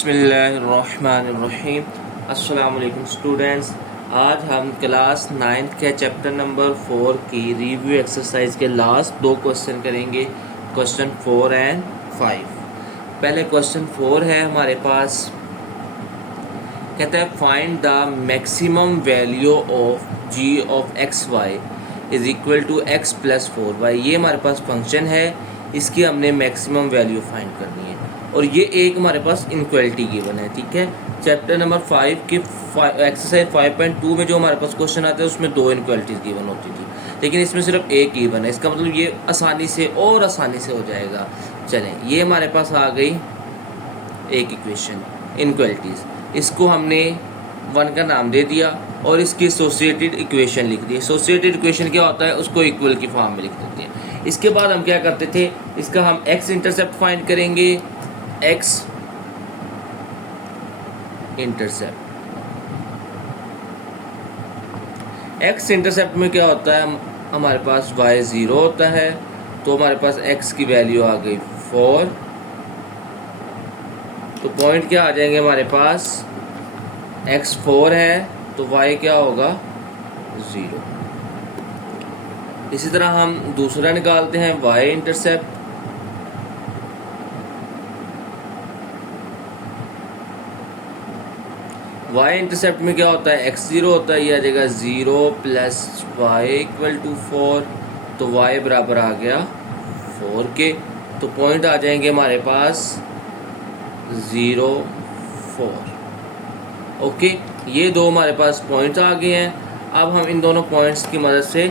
बिस्मिल्लाहिर्रहमानिर्रहीम। अस्सलाम वालेकुम स्टूडेंट्स। आज हम क्लास 9th के चैप्टर नंबर 4 की रिव्यू एक्सरसाइज के लास्ट दो क्वेश्चन करेंगे, क्वेश्चन 4 एंड 5। पहले क्वेश्चन 4 है हमारे पास, कहता है find the maximum value of g of x y is equal to x plus 4y। ये हमारे पास फंक्शन है, इसकी हमने मैक्सिमम वैल्यू फाइंड करनी है और ये एक हमारे पास इनक्वलिटी गिवन है। ठीक है, चैप्टर नंबर 5 की एक्सरसाइज 5.2 में जो हमारे पास क्वेश्चन आते हैं उसमें दो इनक्वलिटीज गिवन होती थी, लेकिन इसमें सिर्फ एक गिवन है। इसका मतलब ये आसानी से हो जाएगा। चलें, ये हमारे पास आ गई एक इक्वेशन इनक्वलिटीज, इसको हमने 1 का नाम दे दिया और इसकी एसोसिएटेड इक्वेशन लिख दी। एसोसिएटेड इक्वेशन क्या होता है, उसको इक्वल की फॉर्म में लिख देते हैं। इसके बाद हम क्या करते थे, इसका हम एक्स इंटरसेप्ट फाइंड करेंगे। एक्स इंटरसेप्ट में क्या होता है, हमारे पास y 0 होता है, तो हमारे पास x की वैल्यू आ गई 4। तो पॉइंट क्या आ जाएंगे हमारे पास, x 4 है तो y क्या होगा 0। इसी तरह हम दूसरा निकालते हैं y इंटरसेप्ट। y इंटरसेप्ट में क्या होता है, x 0 होता है, ये आ जाएगा 0 प्लस वाई इक्वल टू 4, तो y बराबर आ गया 4 के। तो पॉइंट आ जाएंगे हमारे पास 0 4। ओके, ये दो हमारे पास पॉइंट्स आ गए हैं। अब हम इन दोनों पॉइंट्स की मदद से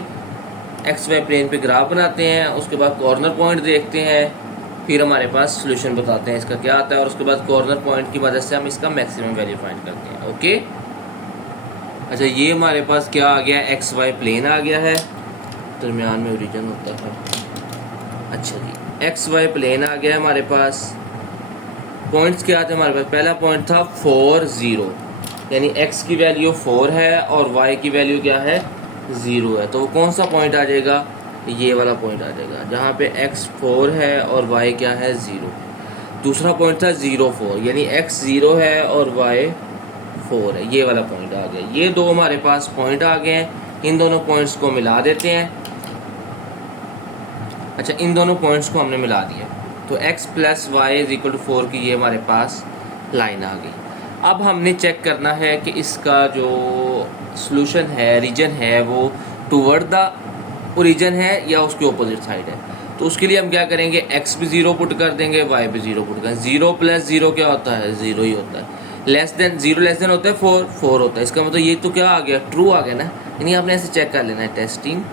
एक्स वाई प्लेन पे ग्राफ बनाते हैं, उसके बाद कॉर्नर पॉइंट देखते हैं, फिर हमारे पास सॉल्यूशन बताते हैं इसका क्या आता है, और उसके बाद कॉर्नर पॉइंट की मदद से हम इसका मैक्सिमम वैल्यू फाइंड करते हैं। ओके, अच्छा, ये हमारे पास क्या आ गया, एक्स वाई प्लेन आ गया है, दरमियान में ओरिजिन होता है। अच्छा जी, एक्स वाई प्लेन आ गया हमारे पास। पॉइंट्स क्या थे हमारे पास, पहला पॉइंट था 4 0, यानी x की वैल्यू 4 है और y की वैल्यू क्या है 0 है, तो वो कौन सा पॉइंट आ जाएगा, ये वाला पॉइंट आ जाएगा जहाँ पे x 4 है और y क्या है 0। दूसरा पॉइंट था 0 4, यानी x 0 है और y 4 है, ये वाला पॉइंट आ गया। ये दो हमारे पास पॉइंट आ गए हैं, इन दोनों पॉइंट्स को मिला देते हैं। अच्छा, इन दोनों पॉइंट्स को हमने मिला दिया तो x plus y is equal to 4 की ये हमारे पास लाइन आ गई। अब हमने चेक करना है कि इसका जो सॉल्यूशन है, रीजन है, वो टूवर्ड द ओरिजिन है या उसके ऑपोजिट साइड है। तो उसके लिए हम क्या करेंगे, x भी 0 पुट कर देंगे, y भी 0 पुट करेंगे। 0 प्लस 0 क्या होता है, 0 ही होता है। लेस देन 0 लेस देन होता है 4 4 होता है। इसका मतलब ये तो क्या आ गया, ट्रू आ गया ना, यानी आपने ऐसे चेक कर लेना है, टेस्टिंग,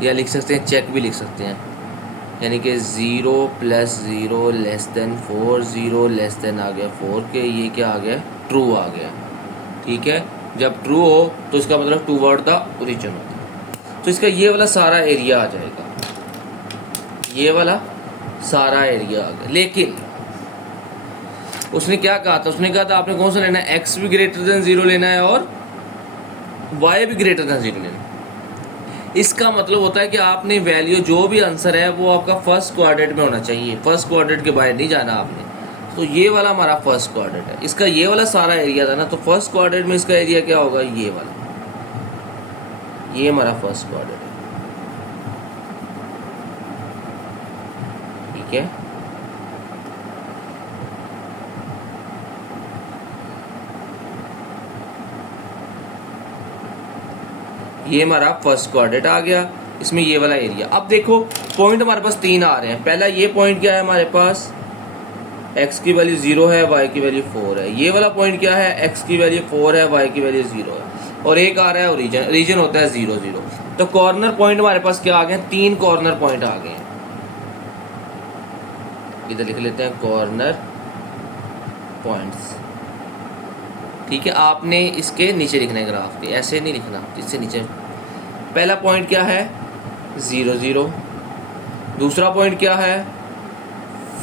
या लिख सकते हैं चेक भी लिख सकते हैं, यानी कि 0 plus 0 less than 4, 0 less than आ गया 4 के, ये क्या आ गया, ट्रू आ गया। ठीक है, जब ट्रू हो तो इसका मतलब टूवर्ड द ओरिजिन होता है। तो इसका ये वाला सारा एरिया आ जाएगा, ये वाला सारा एरिया आ गया। लेकिन उसने क्या कहा था, उसने कहा था आपने कौन सा लेना है, x भी ग्रेटर देन 0 लेना है और y भी ग्रेटर देन 0 लेना है। इसका मतलब होता है कि आपने वैल्यू, जो भी आंसर है वो आपका फर्स्ट क्वाड्रेंट में होना चाहिए, फर्स्ट क्वाड्रेंट के बाहर नहीं जाना आपने। तो ये वाला हमारा फर्स्ट क्वाड्रेंट है, इसका ये वाला सारा एरिया था ना, तो फर्स्ट क्वाड्रेंट में इसका एरिया क्या होगा, ये वाला, ये हमारा फर्स्ट क्वाड्रेंट है। ठीक है, ये हमारा फर्स्ट क्वाड्रेंट आ गया, इसमें ये वाला एरिया। अब देखो पॉइंट हमारे पास 3 आ रहे हैं। पहला ये पॉइंट क्या है हमारे पास, x की वैल्यू 0 है, y की वैल्यू 4 है। ये वाला पॉइंट क्या है, x की वैल्यू 4 है, y की वैल्यू 0 है, और एक आ रहा है ओरिजिन, रीजन होता है 0 0। तो कॉर्नर पॉइंट हमारे पास क्या आ गए, 3 कॉर्नर पॉइंट आ गए हैं। इधर लिख लेते हैं कॉर्नर पॉइंट्स। ठीक है, आपने इसके नीचे लिखना है ग्राफ के, ऐसे नहीं लिखना, इससे नीचे। पहला पॉइंट क्या है 0 0, दूसरा पॉइंट क्या है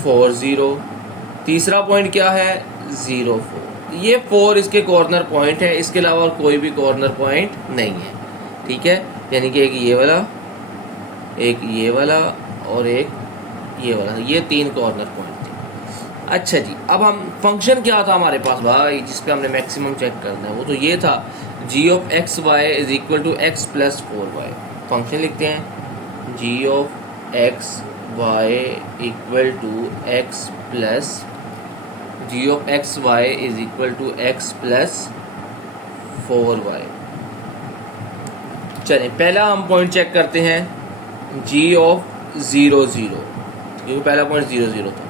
4 0, तीसरा पॉइंट क्या है 0 4। ये 4 इसके कॉर्नर पॉइंट है, इसके अलावा और कोई भी कॉर्नर पॉइंट नहीं है। ठीक है, यानी कि एक ये वाला, एक ये वाला और एक ये वाला, ये 3 कॉर्नर पॉइंट थे। अच्छा जी, अब हम फंक्शन क्या था हमारे पास भाई जिस पे हमने मैक्सिमम चेक करना है, वो तो ये था g of x y is equal to x plus 4y। Function लिखते हैं g of x y equal to x plus g of x y is equal to x plus 4y। चलिए पहला हम पॉइंट चेक करते हैं g of 0 0, क्योंकि पहला point 0 0 था।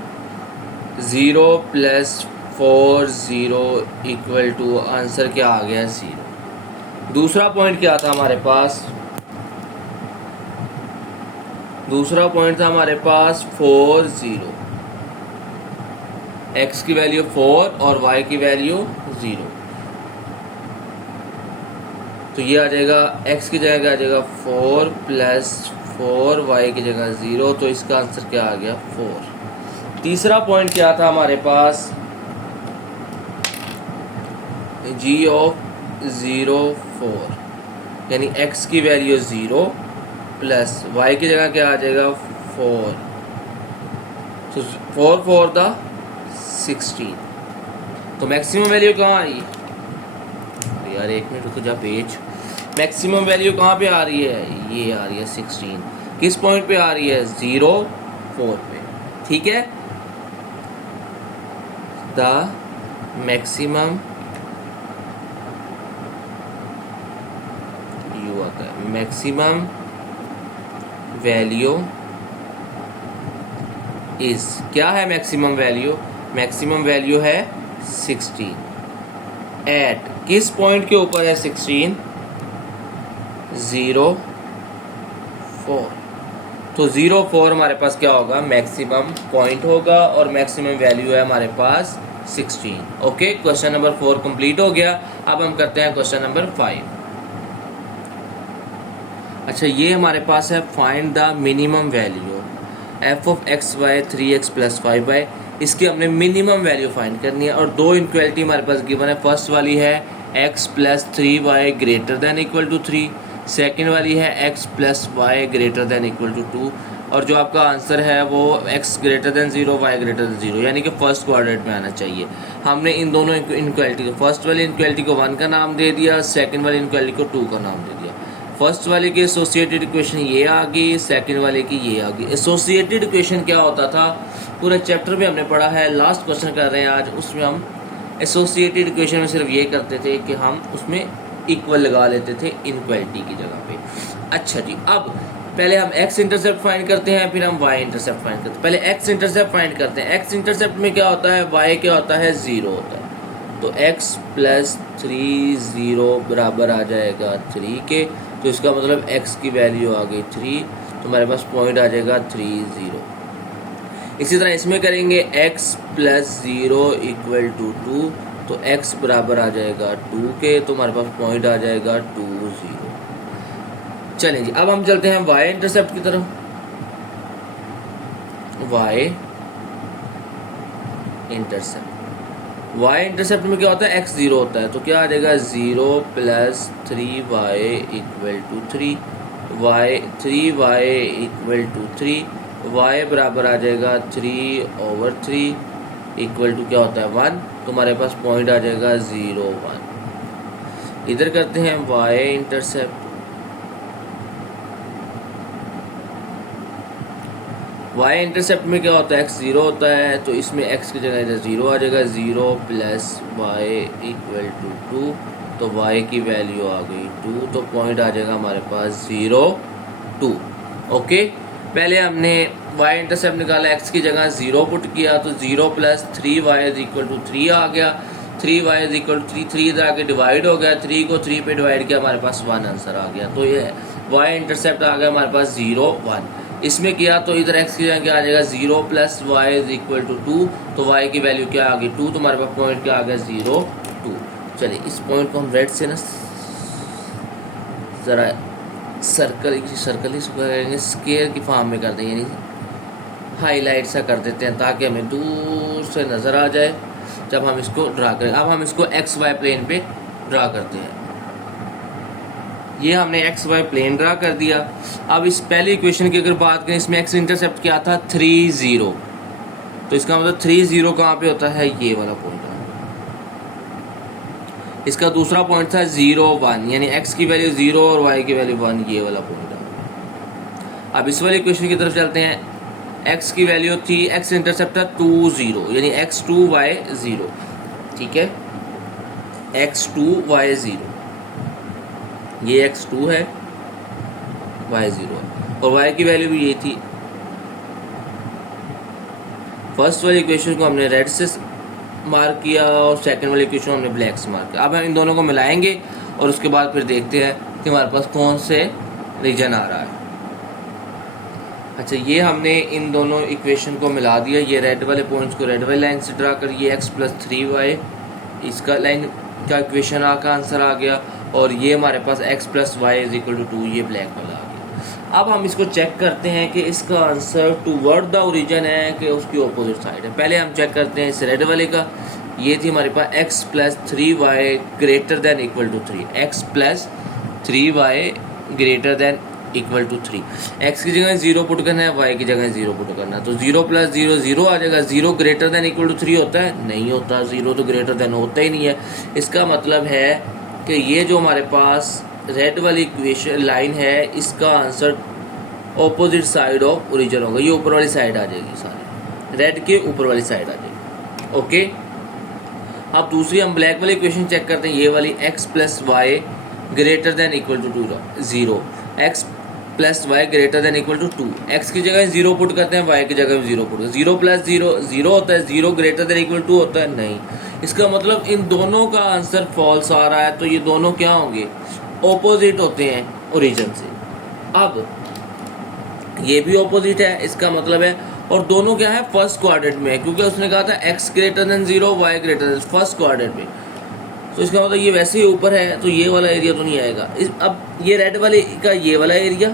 0 प्लस 4 0 इक्वल टू आंसर क्या आ गया 0। दूसरा पॉइंट क्या था हमारे पास, दूसरा पॉइंट था हमारे पास 4 0, x की वैल्यू 4 और y की वैल्यू 0। तो ये आ जाएगा x की जगह आ जाएगा 4 प्लस 4 y की जगह 0, तो इसका आंसर क्या आ गया 4। तीसरा पॉइंट क्या था हमारे पास, g ऑफ 0 4, यानी x की वैल्यू 0 प्लस y की जगह क्या आ जाएगा 4, तो 4 4 द 16। तो मैक्सिमम वैल्यू कहाँ आई यार, एक मिनट रुको जा पेज। मैक्सिमम वैल्यू कहाँ पे आ रही है, ये आ रही है 16। किस पॉइंट पे आ रही है 0 4 पे, ठीक है। द मैक्सिमम यू आता है मैक्सिमम वैल्यू इज, क्या है मैक्सिमम वैल्यू, मैक्सिमम वैल्यू है 16 एट, किस पॉइंट के ऊपर है 16 0 4। तो 0 4 हमारे पास क्या होगा मैक्सिमम पॉइंट होगा और मैक्सिमम वैल्यू है हमारे पास 16। ओके, क्वेश्चन नंबर 4 कंप्लीट हो गया। अब हम करते हैं क्वेश्चन नंबर 5। अच्छा, ये हमारे पास है find the minimum value f of x y 3x plus 5y। इसकी हमने मिनिमम वैल्यू फाइंड करनी है और दो इनक्वालिटी हमारे पास गिवन है। फर्स्ट वाली है x plus 3y greater than equal to 3, second वाली है x plus y greater than equal to 2, और जो आपका आंसर है वो x greater than 0 y greater than 0, यानी कि फर्स्ट क्वाड्रेंट में आना चाहिए। हमने इन दोनों इनक्वालिटी को, फर्स्ट वाली इनक्वालिटी को 1 का नाम दे दिया, सेकेंड वाली इनक्वालिटी को 2 का नाम दे दिया। फर्स्ट वाले की एसोसिएटेड इक्वेशन ये आ गई, सेकंड वाले की ये आ गई। एसोसिएटेड इक्वेशन क्या होता था, पूरा चैप्टर में हमने पढ़ा है, लास्ट क्वेश्चन कर रहे हैं आज। उसमें हम एसोसिएटेड इक्वेशन में सिर्फ ये करते थे कि हम उसमें इक्वल लगा लेते थे इनक्वालिटी की जगह पे। अच्छा जी, अब पहले हम एक्स इंटरसेप्ट फाइंड करते हैं, फिर हम वाई इंटरसेप्ट फाइंड करते हैं। पहले एक्स इंटरसेप्ट फाइंड करते हैं। एक्स इंटरसेप्ट में क्या होता है, वाई क्या होता है 0 होता है। तो x प्लस 3 0 बराबर आ जाएगा 3 के, तो इसका मतलब x की वैल्यू आ गई 3, तो हमारे पास पॉइंट आ जाएगा 3 0। इसी तरह इसमें करेंगे x प्लस 0 इक्वल टू 2, तो x बराबर आ जाएगा 2 के, तो हमारे पास पॉइंट आ जाएगा 2 0। चलें जी, अब हम चलते हैं y इंटरसेप्ट की तरफ। y इंटरसेप्ट में क्या होता है, x 0 होता है, तो क्या आ जाएगा 0 plus 3y equal to 3, 3y equal to 3, y बराबर आ जाएगा 3/3 इक्वल टू क्या होता है 1, तो हमारे पास पॉइंट आ जाएगा 0 1। इधर करते हैं y इंटरसेप्ट। y इंटरसेप्ट में क्या होता है, x 0 होता है, तो इसमें x की जगह इधर 0 आ जाएगा। 0 प्लस y इक्वल टू 2, तो y की वैल्यू आ गई 2, तो पॉइंट आ जाएगा हमारे पास 0 2। ओके, पहले हमने y इंटरसेप्ट निकाला, x की जगह 0 पुट किया, तो 0 प्लस 3y इक्वल टू 3 आ गया। 3y इक्वल टू 3, 3 इधर आके डिवाइड हो गया, 3 को 3 पे डिवाइड किया, हमारे पास 1 आंसर आ गया। तो ये y इंटरसेप्ट आ गया हमारे पास 0 1। इसमें किया तो इधर x की जगह क्या आ जाएगा 0 plus y is equal to 2, तो y की वैल्यू क्या आ गई 2, तो हमारे पास पॉइंट क्या आ गया 0 2। चलिए इस पॉइंट को हम रेड से ना ज़रा सर्कल ही करेंगे, स्केयर की फॉर्म में कर देंगे, यानी हाईलाइट सा कर देते हैं ताकि हमें दूर से नज़र आ जाए जब हम इसको ड्रा करें। अब हम इसको एक्स वाई प्लेन पे ड्रा करते हैं। ये हमने एक्स वाई प्लेन ड्रा कर दिया। अब इस पहली इक्वेशन की अगर बात करें, इसमें एक्स इंटरसेप्ट क्या था 3 0, तो इसका मतलब 3 0 कहाँ पे होता है, ये वाला पॉइंट है। इसका दूसरा पॉइंट था 0 1, यानी x की वैल्यू 0 और y की वैल्यू 1, ये वाला पॉइंट है। अब इस वाले इक्वेशन की तरफ चलते हैं। x की वैल्यू थी, x इंटरसेप्ट था 2 0, यानी x2 y 0, ठीक है, x2 y 0, ये x2 है, y 0 है, और y की वैल्यू भी ये थी। फर्स्ट वाली इक्वेशन को हमने रेड से मार्क किया और सेकंड वाली इक्वेशन हमने ब्लैक से मार्क किया। अब हम इन दोनों को मिलाएंगे और उसके बाद फिर देखते हैं कि हमारे पास कौन से रीजन आ रहा है। अच्छा, ये हमने इन दोनों इक्वेशन को मिला दिया। ये रेड वाले पॉइंट्स को रेड वाली लाइन से ड्रा कर, ये x + 3y इसका लाइन का इक्वेशन का आंसर आ गया, और ये हमारे पास x + y = 2, ये ब्लैक वाला आ गया। अब हम इसको चेक करते हैं कि इसका आंसर टूवर्ड द ओरिजिन है कि उसकी ऑपोजिट साइड है। पहले हम चेक करते हैं इस रेड वाले का। ये थी हमारे पास x + 3y > 3, x + 3y > 3। x की जगह 0 पुट करना है, y की जगह 0 पुट करना है, तो 0 + 0 0 आ जाएगा। 0 > 3 होता है, नहीं होता, 0 तो ग्रेटर देन होता ही नहीं है। इसका मतलब है कि ये जो हमारे पास रेड वाली इक्वेशन लाइन है, इसका answer opposite side of origin होगा। ये ऊपर वाली साइड आ जाएगी, सारी रेड के ऊपर वाली साइड आ जाएगी। ओके, अब दूसरी हम ब्लैक वाली इक्वेशन चेक करते हैं। ये वाली x + y > 0, x + y > 2, x की जगह 0 पुट करते हैं, y की जगह भी 0 पुट करते हैं। 0 + 0 0 होता है, 0 > 2 होता है, नहीं। इसका मतलब इन दोनों का आंसर फॉल्स आ रहा है, तो ये दोनों क्या होंगे, ऑपोजिट होते हैं ओरिजिन से। अब ये भी ऑपोजिट है, इसका मतलब है, और दोनों क्या है, फर्स्ट क्वाड्रेंट में है, क्योंकि उसने कहा था x > 0 y > फर्स्ट क्वाड्रेंट में, तो इसका मतलब ये वैसे ही ऊपर है, तो ये वाला एरिया तो नहीं आएगा। अब ये रेड वाले का ये वाला एरिया,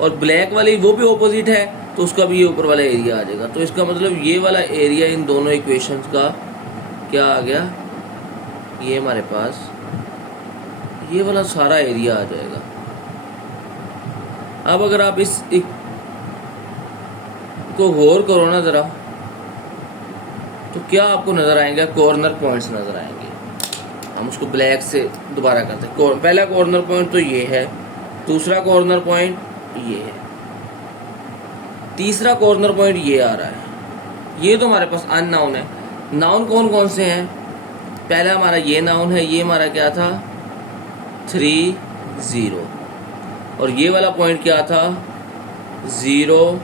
और ब्लैक वाली वो भी ऑपोजिट है, तो उसका भी ये ऊपर वाला एरिया आ जाएगा। तो इसका मतलब ये वाला एरिया इन दोनों इक्वेशंस का क्या आ गया, ये हमारे पास ये वाला सारा एरिया आ जाएगा। अब अगर आप इस को गौर करो ना ज़रा, तो क्या आपको नज़र आएंगे, कॉर्नर पॉइंट्स नज़र आएंगे। हम उसको ब्लैक से दोबारा करते हैं। पहला कॉर्नर पॉइंट तो ये है, दूसरा कॉर्नर पॉइंट ये है, तीसरा कॉर्नर पॉइंट ये आ रहा है। ये तो हमारे पास अननाउन है। नाउन कौन कौन से हैं, पहला हमारा ये नाउन है, ये हमारा क्या था 3 0, और ये वाला पॉइंट क्या था 0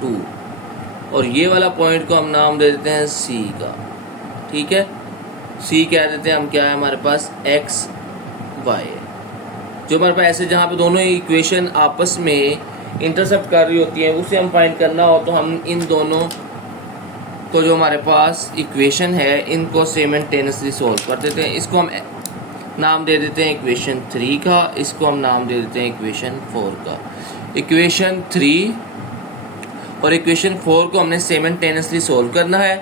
2, और ये वाला पॉइंट को हम नाम दे देते हैं C का, ठीक है। C क्या देते हैं हम, क्या है हमारे पास x y है, जो हमारे पास ऐसे जहाँ पे दोनों इक्वेशन आपस में इंटरसेप्ट कर रही होती है, उसे हम फाइंड करना हो तो हम इन दोनों को जो हमारे पास इक्वेशन है इनको साइमल्टेनियसली सॉल्व कर देते हैं। इसको हम नाम दे देते हैं इक्वेशन 3 का, इसको हम नाम दे देते हैं इक्वेशन 4 का। इक्वेशन 3 और इक्वेशन 4 को हमने साइमल्टेनियसली सॉल्व करना है।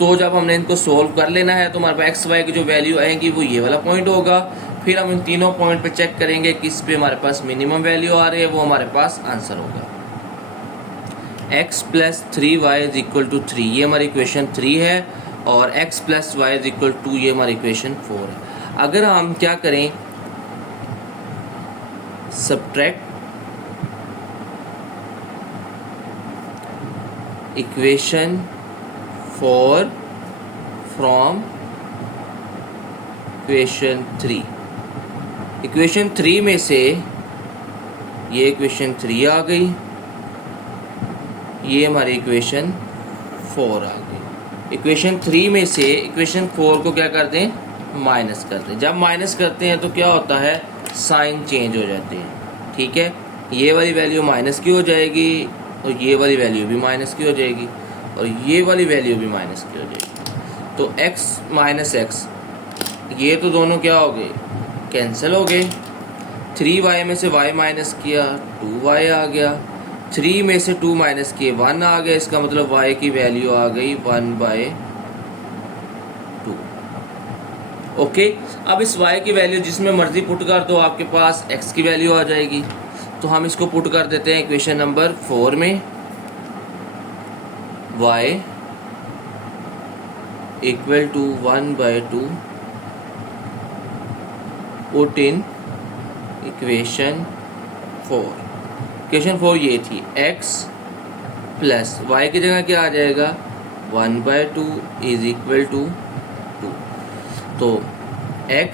तो जब हमने इनको सॉल्व कर लेना है तो हमारे पास एक्स वाई की जो वैल्यू आएगी वो ये वाला पॉइंट होगा। फिर हम इन तीनों पॉइंट पे चेक करेंगे किस पे हमारे पास मिनिमम वैल्यू आ रही है, वो हमारे पास आंसर होगा। x + 3y = 3, ये हमारी इक्वेशन 3 है, और x + y = 2, ये हमारी इक्वेशन 4 है। अगर हम क्या करें, subtract equation 4 from equation 3, equation 3 में से ये इक्वेशन 3 आ गई, ये हमारी इक्वेशन 4 आ गई। इक्वेशन 3 में से इक्वेशन 4 को क्या करते हैं, माइनस करते हैं। जब माइनस करते हैं तो क्या होता है, साइन चेंज हो जाते हैं, ठीक है। ये वाली वैल्यू माइनस की हो जाएगी, और ये वाली वैल्यू भी माइनस की हो जाएगी, और ये वाली वैल्यू भी माइनस की हो जाएगी। तो x माइनस एक्स, ये तो दोनों क्या हो गए, कैंसिल हो गए। 3y में से y माइनस किया 2y आ गया, 3 में से 2 माइनस किए 1 आ गया। इसका मतलब y की वैल्यू आ गई 1/2। ओके, अब इस y की वैल्यू जिसमें मर्जी पुट कर दो, आपके पास x की वैल्यू आ जाएगी। तो हम इसको पुट कर देते हैं इक्वेशन नंबर 4 में। y equal to 1/2 put in equation 4। Equation 4 ये थी, x प्लस y की जगह क्या आ जाएगा, 1/2 इज इक्वल टू 2। तो x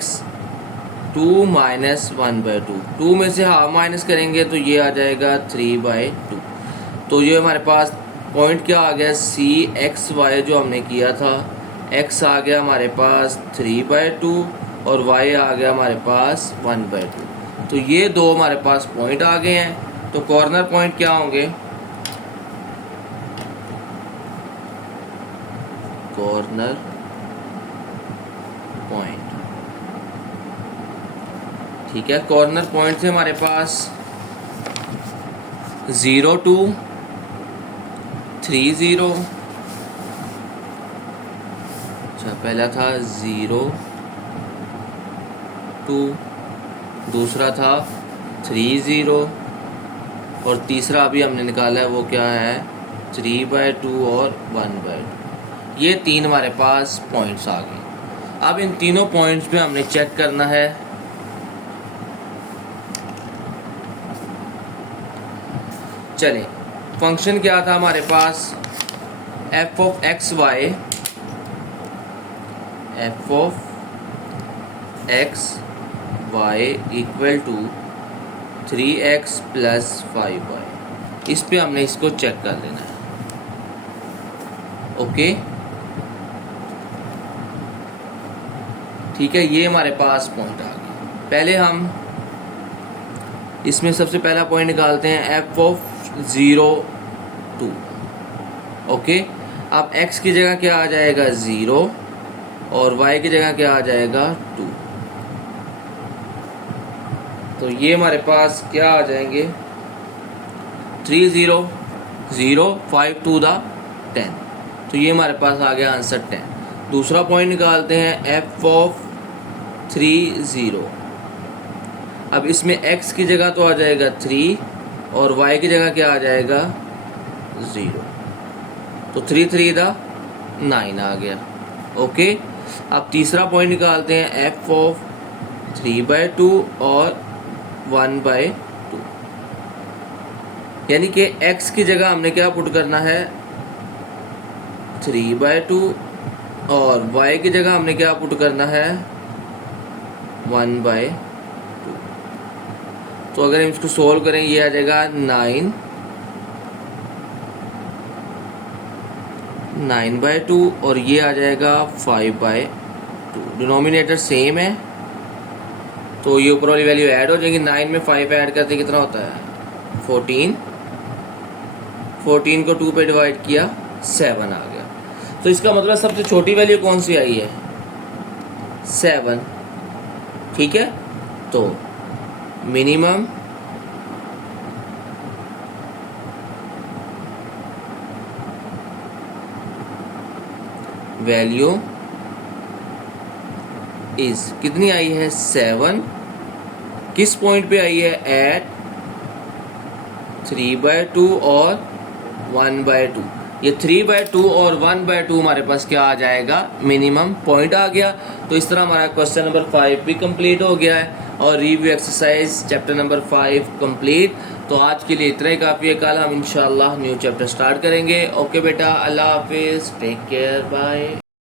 2 माइनस 1/2, 2 में से हाफ माइनस करेंगे तो ये आ जाएगा 3/2। तो ये हमारे पास पॉइंट क्या आ गया, सी एक्स वाई जो हमने किया था, x आ गया हमारे पास 3/2 और y आ गया हमारे पास 1/2। तो ये दो हमारे पास पॉइंट आ गए हैं। तो कॉर्नर पॉइंट क्या होंगे, कॉर्नर पॉइंट, ठीक है। कॉर्नर पॉइंट थे हमारे पास 0 2 3 0। अच्छा, पहला था 0 2, दूसरा था 3 0 और तीसरा अभी हमने निकाला है वो क्या है, 3/2 और 1/2। ये तीन हमारे पास पॉइंट्स आ गए। अब इन तीनों पॉइंट्स पे हमने चेक करना है। चलिए, फंक्शन क्या था हमारे पास, f of x y, f of x y equal to 3x plus 5y। इस पे हमने इसको चेक कर लेना है। ओके, ठीक है, ये हमारे पास पॉइंट आ गया। पहले हम इसमें सबसे पहला पॉइंट निकालते हैं, f ऑफ 0 2। ओके, अब x की जगह क्या आ जाएगा 0 और y की जगह क्या आ जाएगा 2। तो ये हमारे पास क्या आ जाएंगे, 3 0 0 5 2 10। तो ये हमारे पास आ गया आंसर 10। दूसरा पॉइंट निकालते हैं, f ऑफ 3 0। अब इसमें x की जगह तो आ जाएगा 3 और y की जगह क्या आ जाएगा 0। तो 3 3 9 आ गया। ओके, अब तीसरा पॉइंट निकालते हैं, f ऑफ 3/2 और 1/2। यानी कि x की जगह हमने क्या पुट करना है, 3/2 और y की जगह हमने क्या पुट करना है, 1/2। तो अगर हम इसको सोल्व करें, ये आ जाएगा 9/2 और ये आ जाएगा 5/2। डिनोमिनेटर सेम है तो ये ऊपर वाली वैल्यू ऐड हो जाएगी। 9 में 5 ऐड करते कितना होता है, 14। 14 को 2 पे डिवाइड किया, 7 आ गया। तो इसका मतलब सबसे छोटी वैल्यू कौन सी आई है, 7। ठीक है, तो मिनिमम वैल्यू इज कितनी आई है, 7। किस पॉइंट पे आई है, एट 3/2 और 1/2। ये 3/2 और 1/2 हमारे पास क्या आ जाएगा, मिनिमम पॉइंट आ गया। तो इस तरह हमारा क्वेश्चन नंबर 5 भी कंप्लीट हो गया है और review exercise chapter number 5 complete. तो आज के लिए इतना ही काफ़ी है। कल हम इंशाल्लाह न्यू चैप्टर स्टार्ट करेंगे। ओके बेटा, अल्लाह हाफिज़, टेक केयर, बाय।